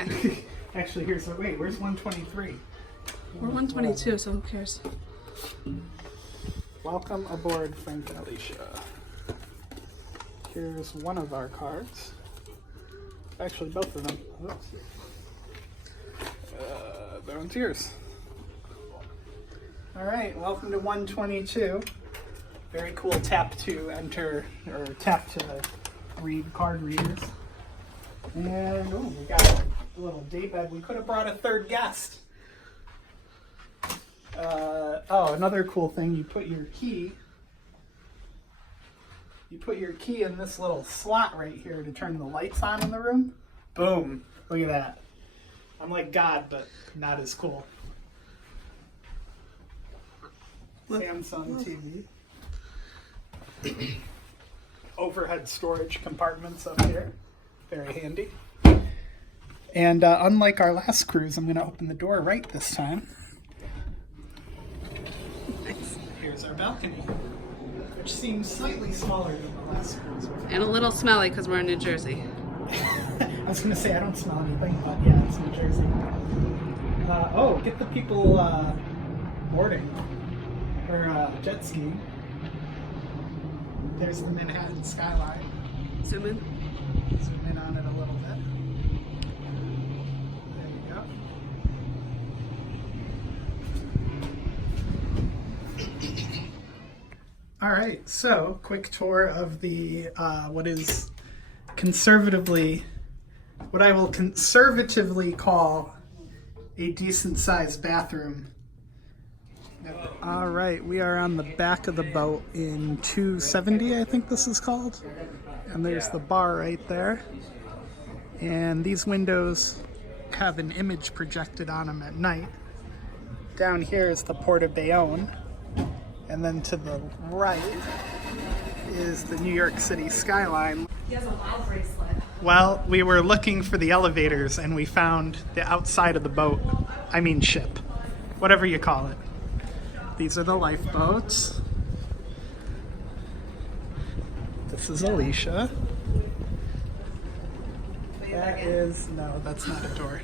Okay. Actually, here's the wait. Where's 123? We're 122, so who cares? Welcome aboard, Frank and Alicia. Here's one of our cards. Actually, both of them. Oops. That one's yours. All right, welcome to 122. Very cool tap to enter, or tap to read card readers. And we got a little daybed. We could have brought a third guest. Another cool thing, you put your key in this little slot right here to turn the lights on in the room. Boom. Look at that. I'm like God, but not as cool. Samsung TV. Overhead storage compartments up here. Very handy. And unlike our last cruise, I'm going to open the door right this time. Nice. Here's our balcony, which seems slightly smaller than the last cruise. And a little smelly because we're in New Jersey. I was going to say I don't smell anything, but yeah, it's New Jersey. Get the people boarding or jet skiing. There's the Manhattan skyline. Zoom in. Zoom in on it a little bit. There you go. All right, so quick tour of the what I will conservatively call a decent-sized bathroom. All right, we are on the back of the boat in 270, I think this is called. And there's the bar right there. And these windows have an image projected on them at night. Down here is the Port of Bayonne. And then to the right is the New York City skyline. He has a wow bracelet. Well, we were looking for the elevators and we found the outside of the boat. I mean ship. Whatever you call it. These are the lifeboats. This is Alicia. That's not a door.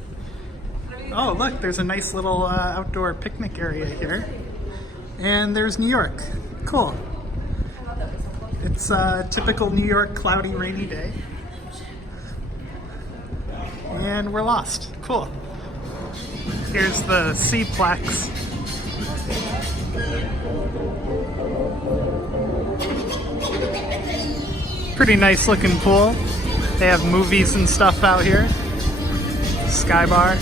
Oh, look, there's a nice little outdoor picnic area here. And there's New York. Cool. It's a typical New York cloudy, rainy day. And we're lost. Cool. Here's the Seaplex. Pretty nice looking pool. They have movies and stuff out here. Sky bar.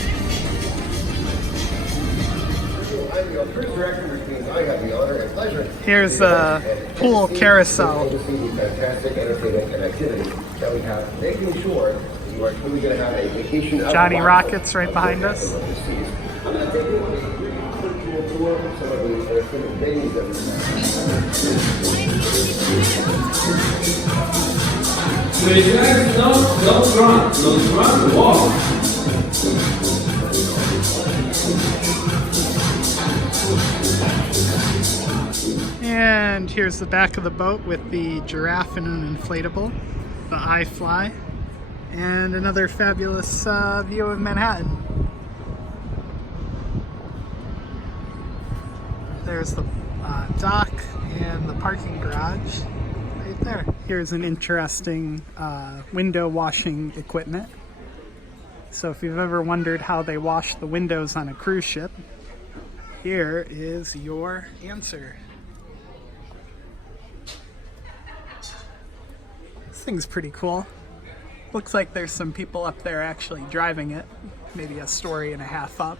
Here's a pool carousel. Johnny Rockets right behind us. Don't run, walk. And here's the back of the boat with the giraffe and an inflatable, the iFly, and another fabulous view of Manhattan. There's the dock and the parking garage right there. Here's an interesting window washing equipment. So if you've ever wondered how they wash the windows on a cruise ship, here is your answer. This thing's pretty cool. Looks like there's some people up there actually driving it, maybe a story and a half up.